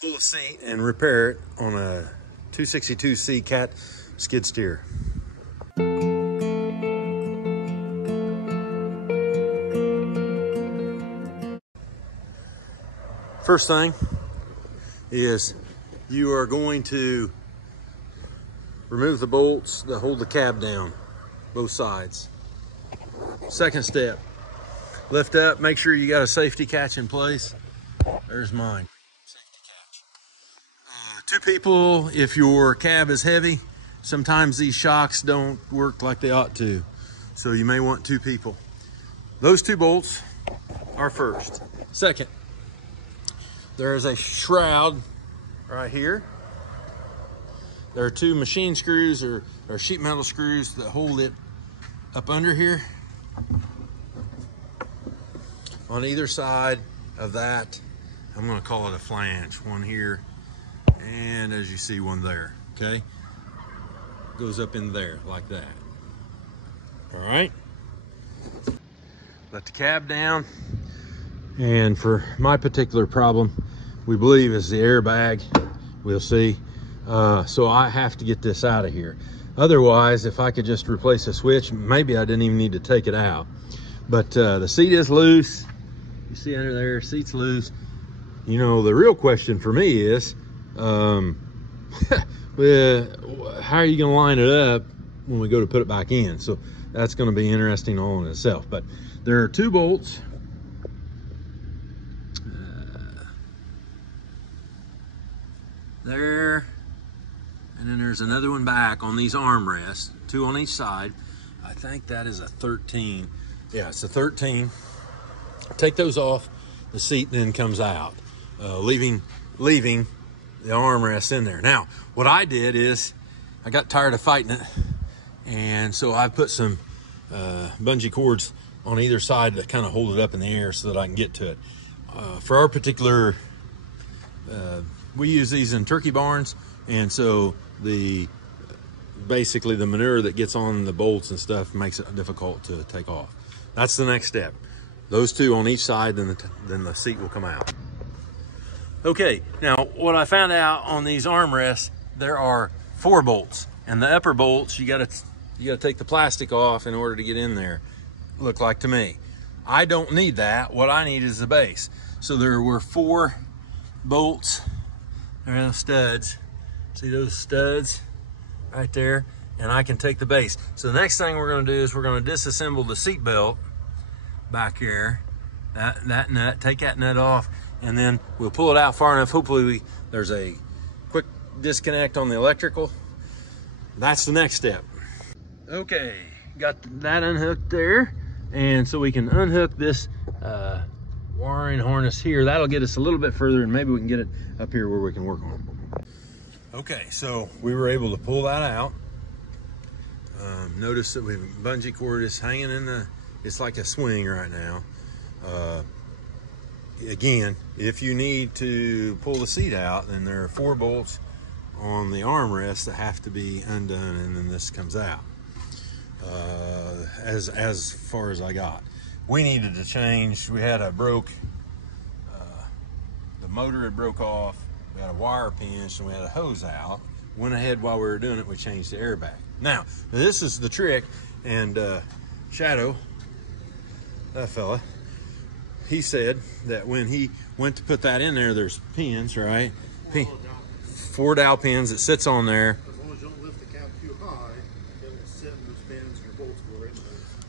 pull the seat and repair it on a 262C cat skid steer. First thing is you are going to remove the bolts that hold the cab down, both sides. Second step, lift up, make sure you got a safety catch in place. There's mine, safety catch. Two people, if your cab is heavy, sometimes these shocks don't work like they ought to. So you may want two people. Those two bolts are first. Second, there is a shroud right here. There are two machine screws or sheet metal screws that hold it up under here. On either side of that, I'm gonna call it a flange. One here, and as you see, one there, okay? Goes up in there like that. All right? Let the cab down. And for my particular problem, we believe is the airbag. We'll see. So I have to get this out of here. Otherwise, if I could just replace a switch, maybe I didn't even need to take it out. But the seat is loose. You see under there, seat's loose. You know, the real question for me is, how are you gonna line it up when we go to put it back in? So that's gonna be interesting all in itself. But there are two bolts. There, and then there's another one back on these armrests, two on each side. I think that is a 13. Yeah, it's a 13. Take those off, the seat then comes out, leaving the armrest in there. Now, what I did is I got tired of fighting it, and so I put some bungee cords on either side to kind of hold it up in the air so that I can get to it. For our particular, we use these in turkey barns, and so basically the manure that gets on the bolts and stuff makes it difficult to take off. That's the next step. Those two on each side, then the seat will come out. Okay, now what I found out on these armrests, there are 4 bolts, and the upper bolts you gotta take the plastic off in order to get in there. Look like to me. I don't need that. What I need is the base. So there were 4 bolts. There are those studs. See those studs right there? And I can take the base. So the next thing we're gonna do is we're gonna disassemble the seat belt back here. That nut, take that nut off, and then we'll pull it out far enough. Hopefully there's a quick disconnect on the electrical. That's the next step. Okay, got that unhooked there. And so we can unhook this wiring harness here. That'll get us a little bit further, and maybe we can get it up here where we can work on it. Okay, so we were able to pull that out. Notice that bungee cord is hanging in it's like a swing right now. Again, if you need to pull the seat out, then there are 4 bolts on the armrest that have to be undone, and then this comes out. As far as I got. We needed to change. We had the motor had broke off. We had a wire pinched, and we had a hose out. Went ahead while we were doing it, we changed the airbag. Now, this is the trick, and Shadow, that fella, he said that when he went to put that in there, there's pins, right? 4 dowel pins that sits on there. As long as you don't lift the cap too high, it'll sit in those pins and your bolts go right in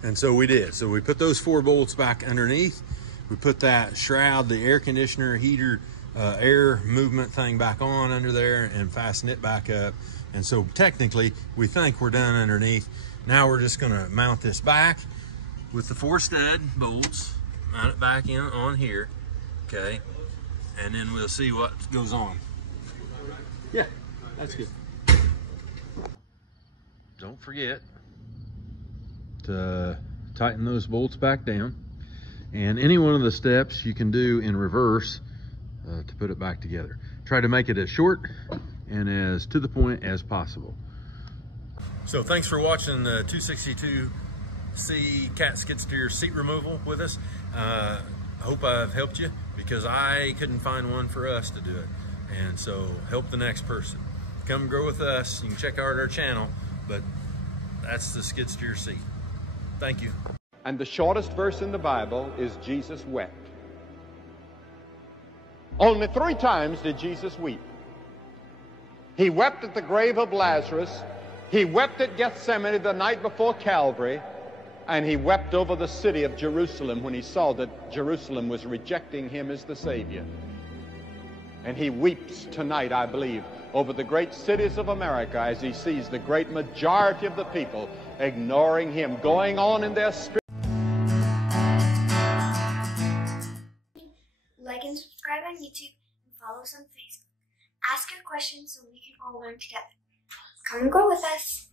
there. And so we did. So we put those 4 bolts back underneath. We put that shroud, the air conditioner, heater, air movement thing back on under there and fasten it back up. And so technically, we think we're done underneath. Now we're just gonna mount this back with the 4 stud bolts, mount it back in on here, okay? And then we'll see what goes on. Yeah, that's good. Don't forget to tighten those bolts back down. And any one of the steps you can do in reverse to put it back together. Try to make it as short and as to the point as possible. So thanks for watching the 262C cat skid steer seat removal with us. I hope I've helped you, because I couldn't find one for us to do it. And so help the next person. Come grow with us. You can check out our channel, but that's the skid steer seat. Thank you. And the shortest verse in the Bible is Jesus wept. Only 3 times did Jesus weep. He wept at the grave of Lazarus. He wept at Gethsemane the night before Calvary. And he wept over the city of Jerusalem when he saw that Jerusalem was rejecting him as the Savior. And he weeps tonight, I believe, over the great cities of America as he sees the great majority of the people ignoring him, going on in their spirit. Like and subscribe on YouTube and follow us on Facebook. Ask your questions so we can all learn together. Come and grow with us.